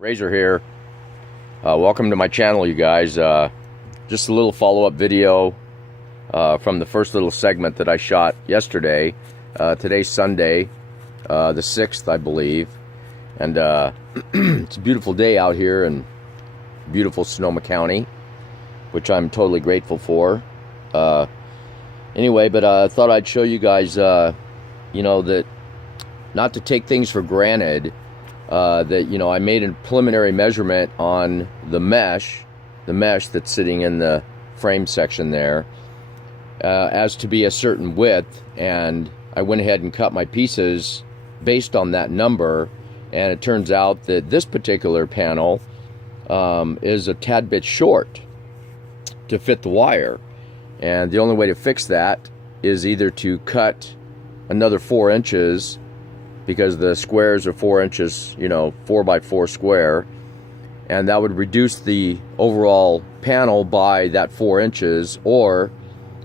Razor here. Welcome to my channel, you guys. Just a little follow-up video from the first little segment that I shot yesterday. Today's Sunday, the 6th, I believe. And it's a beautiful day out here in beautiful Sonoma County, which I'm totally grateful for. Anyway, but I thought I'd show you guys, that not to take things for granted. That I made a preliminary measurement on the mesh that's sitting in the frame section there, as to be a certain width, and I went ahead and cut my pieces based on that number, and it turns out that this particular panel is a tad bit short to fit the wire, and the only way to fix that is either to cut another 4 inches, because the squares are 4 inches, 4 by 4 square, and that would reduce the overall panel by that 4 inches, or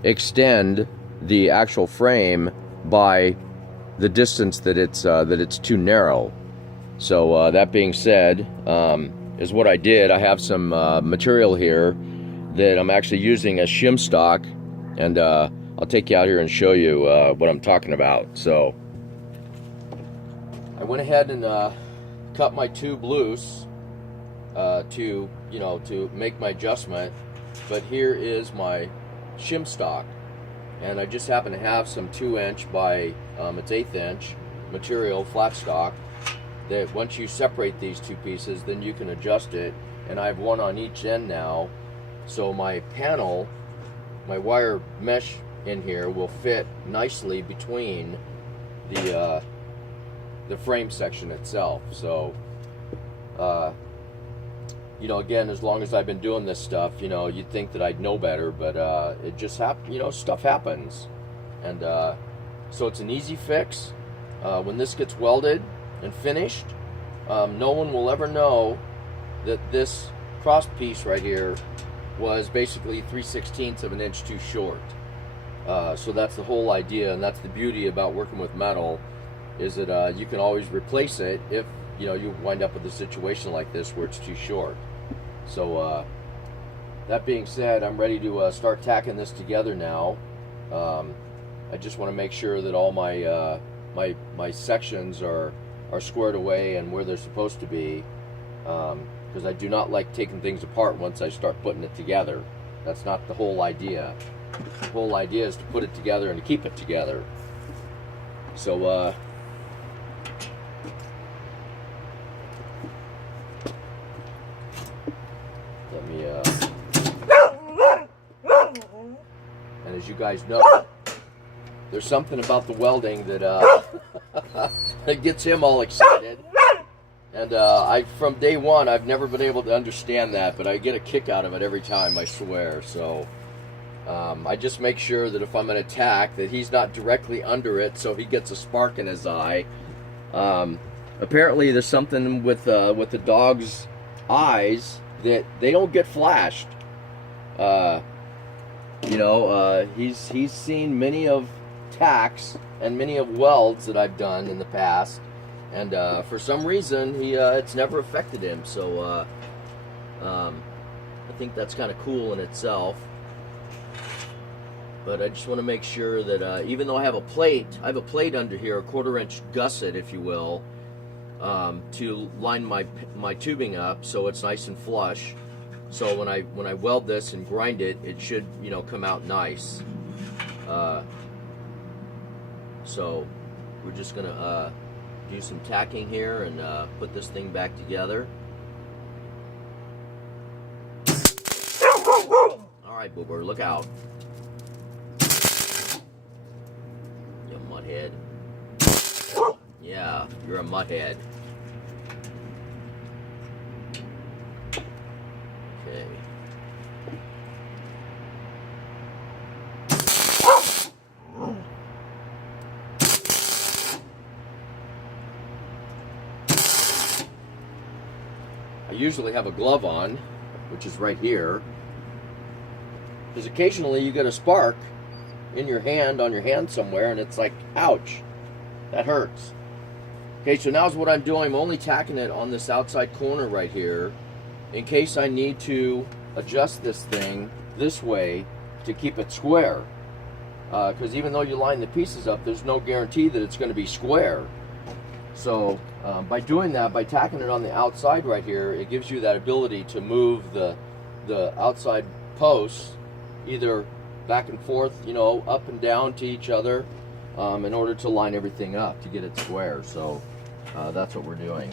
extend the actual frame by the distance that it's too narrow. So that being said, is what I did. I have some material here that I'm actually using as shim stock, and I'll take you out here and show you what I'm talking about. So I went ahead and cut my tube loose to make my adjustment, but here is my shim stock, and I just happen to have some 2-inch by it's 1/8 inch material, flat stock, that once you separate these two pieces, then you can adjust it, and I have one on each end now, so my panel, my wire mesh in here will fit nicely between the frame section itself. So again, as long as I've been doing this stuff, you'd think that I'd know better, but it just stuff happens. And so it's an easy fix. When this gets welded and finished, no one will ever know that this cross piece right here was basically 3/16 of an inch too short. So that's the whole idea, and that's the beauty about working with metal, is that you can always replace it if you wind up with a situation like this where it's too short. So that being said, I'm ready to start tacking this together now. I just want to make sure that all my my sections are squared away and where they're supposed to be, because I do not like taking things apart once I start putting it together. That's not the whole idea. The whole idea is to put it together and to keep it together. So let me and as you guys know, there's something about the welding that that gets him all excited, and from day one I've never been able to understand that, but I get a kick out of it every time, I swear. So I just make sure that if I'm going to tack, that he's not directly under it, so he gets a spark in his eye. Apparently there's something with the dog's eyes that they don't get flashed. He's seen many of tacks and many of welds that I've done in the past, and for some reason it's never affected him. So I think that's kind of cool in itself. But I just want to make sure that even though I have a plate under here, a 1/4 inch gusset, if you will, to line my tubing up so it's nice and flush. So when I weld this and grind it, it should come out nice. So we're just gonna do some tacking here and put this thing back together. All right, Boober, look out. You mudhead. Yeah, you're a mudhead. Okay. I usually have a glove on, which is right here, because occasionally you get a spark in your hand, on your hand somewhere, and it's like, ouch, that hurts. Okay, so now's what I'm doing. I'm only tacking it on this outside corner right here in case I need to adjust this thing this way to keep it square. Because even though you line the pieces up, there's no guarantee that it's going to be square. So by doing that, by tacking it on the outside right here, it gives you that ability to move the outside posts either back and forth, you know, up and down to each other in order to line everything up to get it square. So that's what we're doing.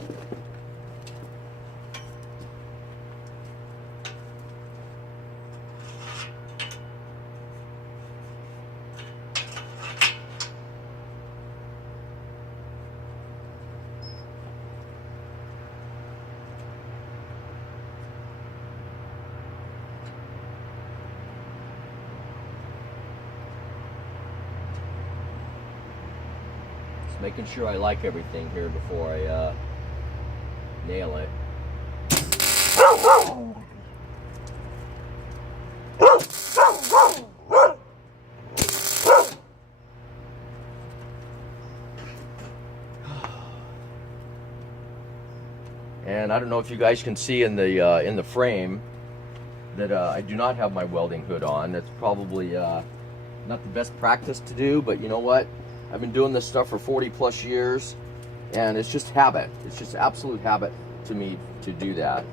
Making sure I like everything here before I nail it. And I don't know if you guys can see in the frame that I do not have my welding hood on. That's probably not the best practice to do, but you know what? I've been doing this stuff for 40 plus years, and it's just habit. It's just absolute habit to me to do that.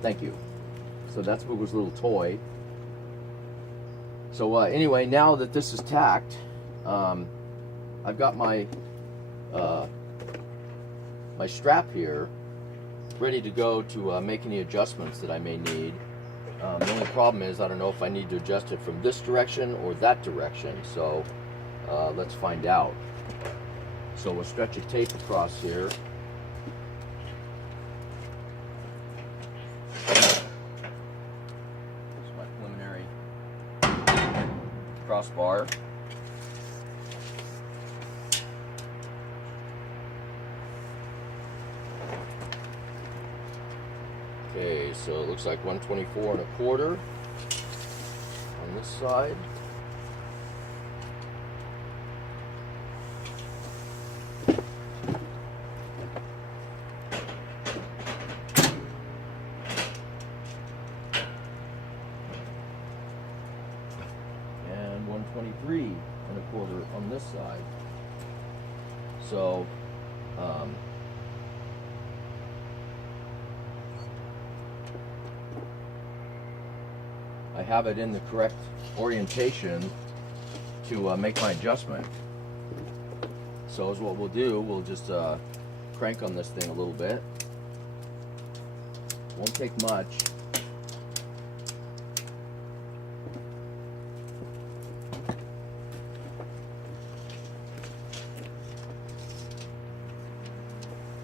Thank you. So that's Booger's little toy. So anyway, now that this is tacked, I've got my my strap here ready to go to make any adjustments that I may need. The only problem is I don't know if I need to adjust it from this direction or that direction. So let's find out. So we'll stretch a tape across here. This is my preliminary crossbar. Okay, so it looks like 124 1/4 on this side. And 123 1/4 on this side. So I have it in the correct orientation to make my adjustment. So is what we'll do, we'll just crank on this thing a little bit. Won't take much.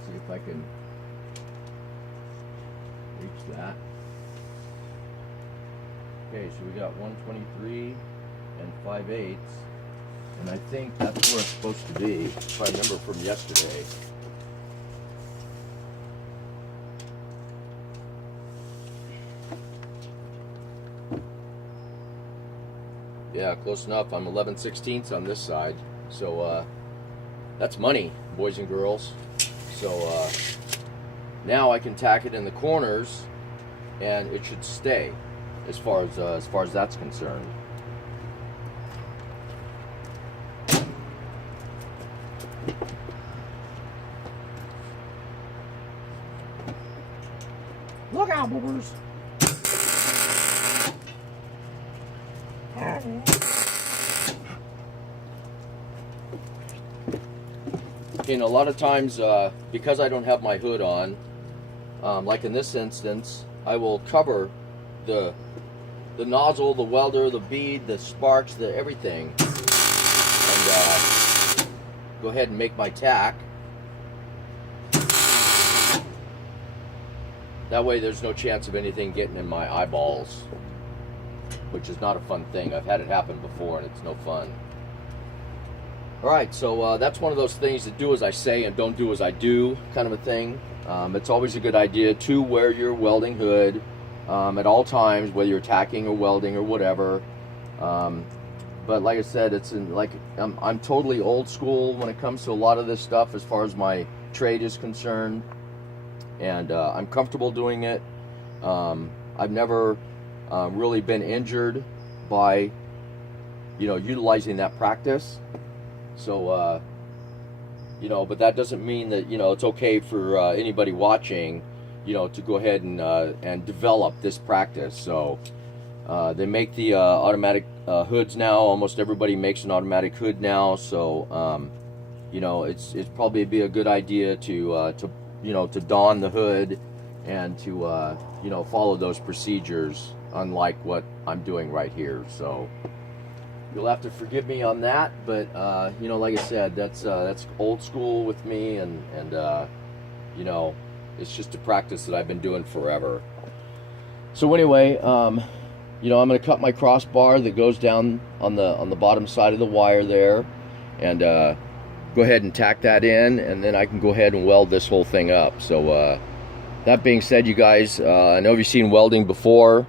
See if I can reach that. Okay, so we got 123 and 5/8, and I think that's where it's supposed to be, if I remember from yesterday. Yeah, close enough. I'm 11/16 on this side, so that's money, boys and girls. So now I can tack it in the corners, and it should stay. As far as that's concerned. Look out, boobers! You know, a lot of times, because I don't have my hood on, like in this instance, I will cover the nozzle, the welder, the bead, the sparks, the everything, and go ahead and make my tack. That way there's no chance of anything getting in my eyeballs, which is not a fun thing. I've had it happen before and it's no fun. Alright, so that's one of those things that do as I say and don't do as I do kind of a thing. It's always a good idea to wear your welding hood at all times, whether you're tacking or welding or whatever. but like I said, it's like I'm totally old school when it comes to a lot of this stuff as far as my trade is concerned, and I'm comfortable doing it. I've never really been injured by utilizing that practice. So but that doesn't mean that it's okay for anybody watching to go ahead and develop this practice. So they make the automatic hoods now. Almost everybody makes an automatic hood now. So it's probably be a good idea to don the hood and to follow those procedures, unlike what I'm doing right here. So you'll have to forgive me on that, but like I said, that's old school with me, and it's just a practice that I've been doing forever. So anyway, I'm going to cut my crossbar that goes down on the bottom side of the wire there, and go ahead and tack that in, and then I can go ahead and weld this whole thing up. So that being said, you guys, I know you've seen welding before.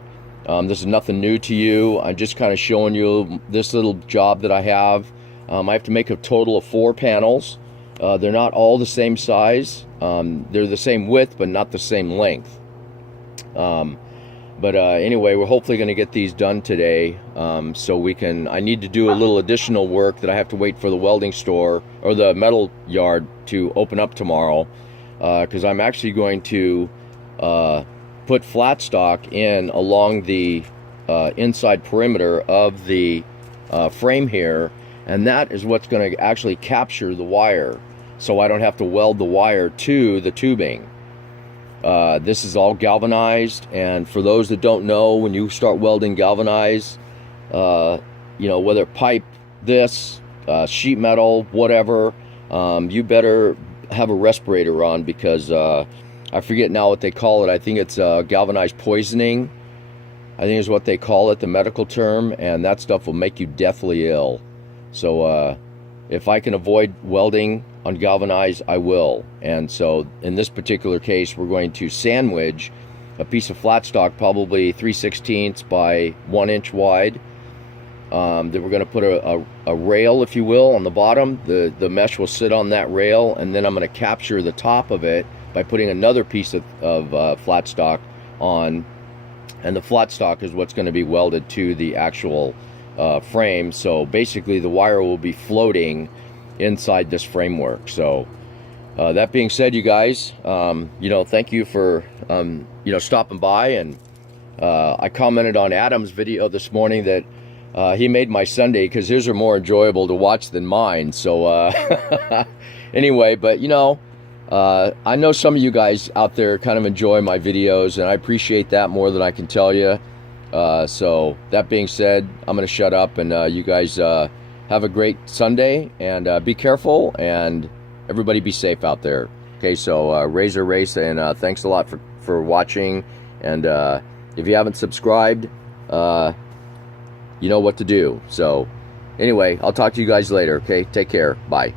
This is nothing new to you. I'm just kind of showing you this little job that I have. I have to make a total of 4 panels. They're not all the same size. They're the same width, but not the same length. But anyway, we're hopefully going to get these done today. So I need to do a little additional work that I have to wait for the welding store or the metal yard to open up tomorrow. Because I'm actually going to put flat stock in along the inside perimeter of the frame here, and that is what's going to actually capture the wire, so I don't have to weld the wire to the tubing. This is all galvanized, and for those that don't know, when you start welding galvanized, whether pipe, this, sheet metal, whatever, you better have a respirator on, because I forget now what they call it. I think it's galvanized poisoning, I think is what they call it, the medical term, and that stuff will make you deathly ill. So if I can avoid welding on galvanized, I will. And so in this particular case, we're going to sandwich a piece of flat stock, probably 3/16 by 1 inch wide. Then we're going to put a rail, if you will, on the bottom. The mesh will sit on that rail, and then I'm going to capture the top of it by putting another piece of flat stock on, and the flat stock is what's going to be welded to the actual frame. So basically the wire will be floating inside this framework. So that being said, you guys, thank you for stopping by. And I commented on Adam's video this morning that he made my Sunday, because his are more enjoyable to watch than mine. So anyway, but I know some of you guys out there kind of enjoy my videos, and I appreciate that more than I can tell you. So that being said, I'm going to shut up, and you guys have a great Sunday, and be careful, and everybody be safe out there. Okay, so Razor Race, and thanks a lot for watching. And if you haven't subscribed, you know what to do. So anyway, I'll talk to you guys later. Okay, take care. Bye.